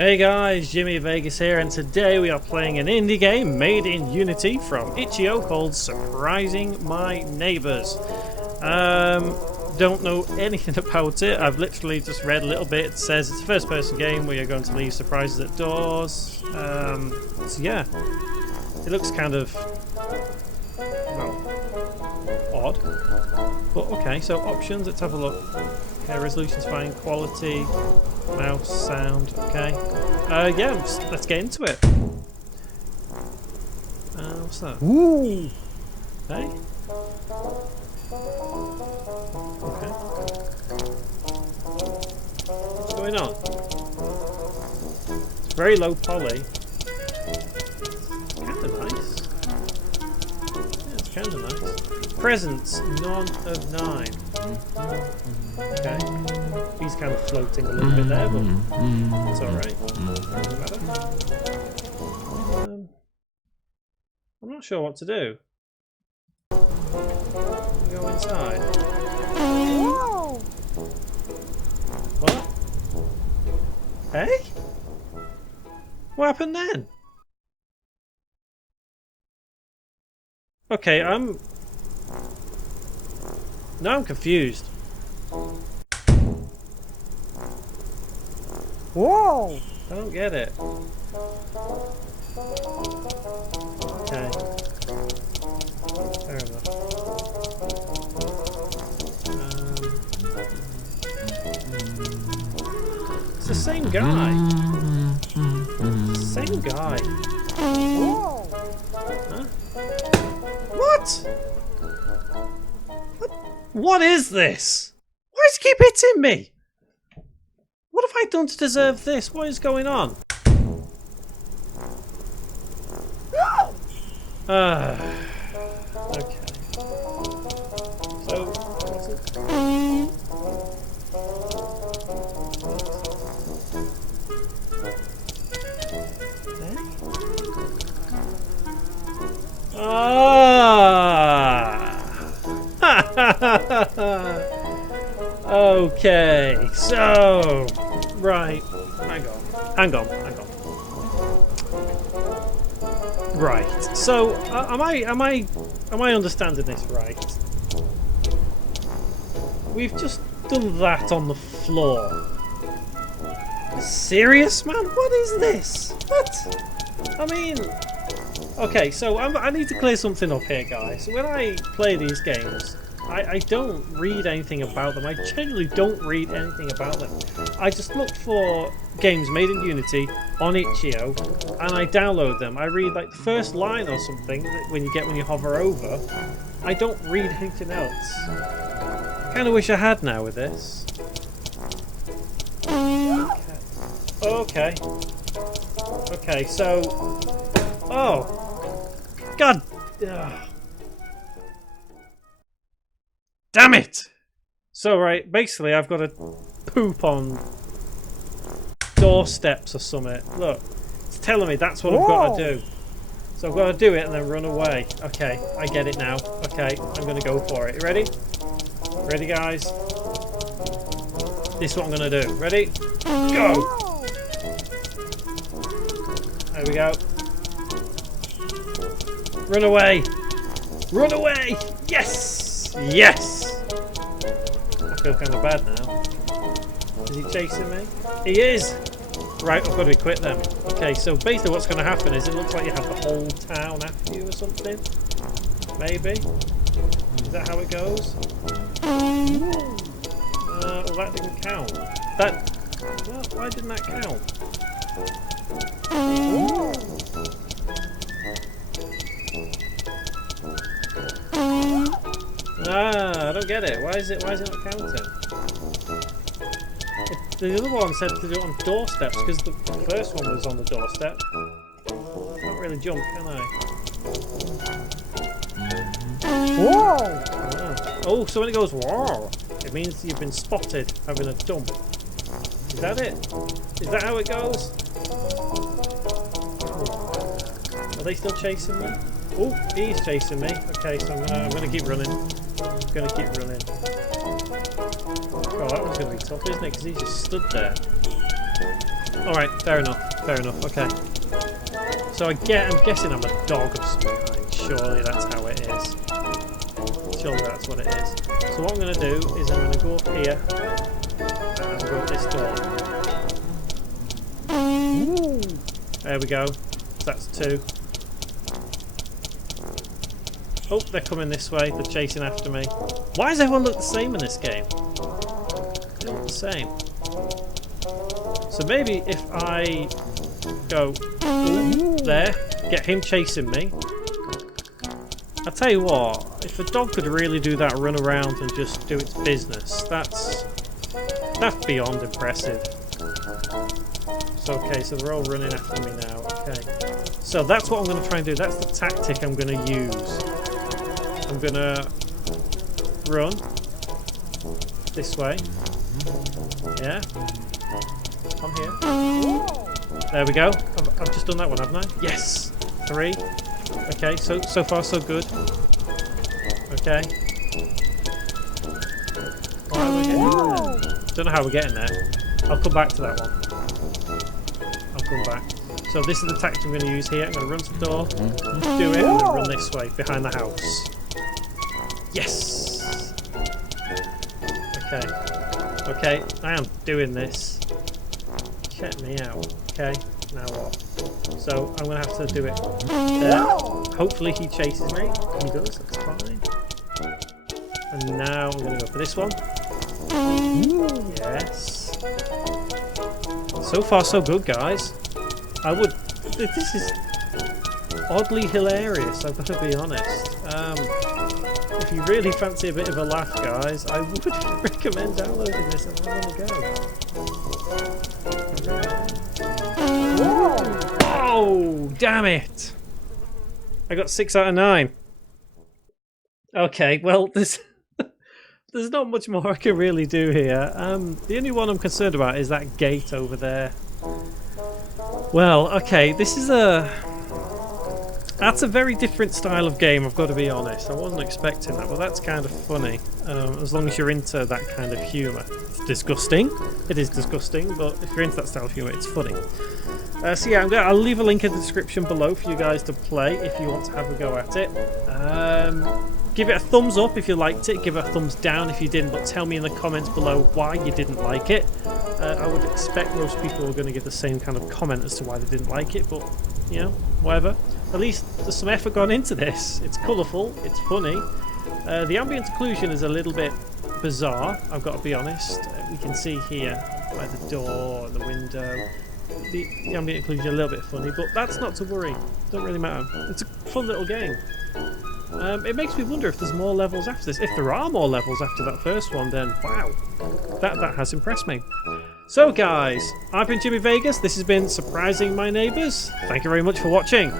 Hey guys, Jimmy Vegas here, and today we are playing an indie game made in Unity from Itch.io called Surprising My Neighbors. Don't know anything about it. I've literally just read a little bit. It says it's a first-person game where you're going to leave surprises at doors. So yeah, it looks kind of, well, odd. But okay, so options, let's have a look. Okay, resolution's fine, quality, mouse, sound, okay. Yeah, let's get into it. What's that? Ooh. Hey? Okay. What's going on? It's very low poly. Kinda nice. Yeah, it's kinda nice. Presents, none of 9. Okay. He's kind of floating a little bit there, but it's alright. Doesn't matter. I'm not sure what to do. Go inside. Whoa. What? Hey? What happened then? Okay, now I'm confused. Whoa. I don't get it. Okay. Fair enough. It's the same guy. Same guy. Whoa. Huh? What? What is this? Why does it keep hitting me? What have I done to deserve this? What is going on? Okay. So, what's it? Okay, so right, hang on. Right, so am I understanding this right? We've just done that on the floor. Serious, man? What is this? What? I mean, okay, so I need to clear something up here, guys. When I play these games, I don't read anything about them. I genuinely don't read anything about them. I just look for games made in Unity on Itch.io and I download them. I read like the first line or something when you hover over. I don't read anything else. I kind of wish I had now with this. Okay, so... Oh! God! Damn it! So, right, basically I've got to poop on doorsteps or something. Look, it's telling me that's what I've got to do. So I've got to do it and then run away. Okay, I get it now. Okay, I'm going to go for it. You ready? Ready, guys? This is what I'm going to do. Ready? Go! There we go. Run away! Run away! Yes! Yes! I feel kind of bad now. Is he chasing me? He is! Right, I've got to quit them. Okay, so basically what's going to happen is it looks like you have the whole town after you or something. Maybe? Is that how it goes? Well, that didn't count. Well, why didn't that count? I don't get it. Why is it not counting? The other one said to do it on doorsteps because the first one was on the doorstep. Can't really jump, can I? Whoa. Oh, so when it goes whoa, it means you've been spotted having a dump. Is that it? Is that how it goes? Are they still chasing me? Oh, he's chasing me. Okay, so I'm gonna keep running. I'm gonna keep running. Oh, that one's gonna be tough, isn't it? Because he just stood there. Alright, fair enough. Fair enough, okay. So I'm guessing I'm a dog of some kind. Surely that's how it is. Surely that's what it is. So what I'm going to do is I'm going to go up here and go up this door. Ooh. There we go. That's 2. Oh, they're coming this way. They're chasing after me. Why does everyone look the same in this game? They look the same. So maybe if I go there, get him chasing me. I'll tell you what, if a dog could really do that, run around and just do its business, that's beyond impressive. So okay, so they're all running after me now. Okay, so that's what I'm going to try and do. That's the tactic I'm going to use. I'm going to run this way. Yeah, I'm here. There we go. I've just done that one, haven't I? Yes. 3. Okay, so far so good. Okay. Why are we getting there? Don't know how we're getting there. I'll come back to that one. I'll come back. So this is the tactic I'm going to use here. I'm going to run to the door, do it, and then run this way, behind the house. Yes! Okay. Okay, I am doing this. Check me out. Okay, now what? So I'm going to have to do it there. Hopefully he chases me. He does, that's fine. And now I'm going to go for this one. Yes. So far so good, guys. This is oddly hilarious, I've got to be honest. If you really fancy a bit of a laugh, guys, I would recommend downloading this and having a go. Oh, damn it! I got 6 out of 9. Okay, well, there's not much more I can really do here. The only one I'm concerned about is that gate over there. Well, okay, that's a very different style of game, I've got to be honest. I wasn't expecting that, but that's kind of funny. As long as you're into that kind of humour. It's disgusting. It is disgusting, but if you're into that style of humour, it's funny. So yeah, I'll leave a link in the description below for you guys to play if you want to have a go at it. Give it a thumbs up if you liked it, give it a thumbs down if you didn't, but tell me in the comments below why you didn't like it. I would expect most people are going to give the same kind of comment as to why they didn't like it, but, you know, whatever. At least there's some effort gone into this. It's colourful, it's funny. The ambient occlusion is a little bit bizarre, I've got to be honest. We can see here by the door and the window. The ambient occlusion is a little bit funny, but that's not to worry. Don't really matter. It's a fun little game. It makes me wonder if there's more levels after this. If there are more levels after that first one, then wow, that has impressed me. So guys, I've been Jimmy Vegas. This has been Surprising My Neighbours. Thank you very much for watching.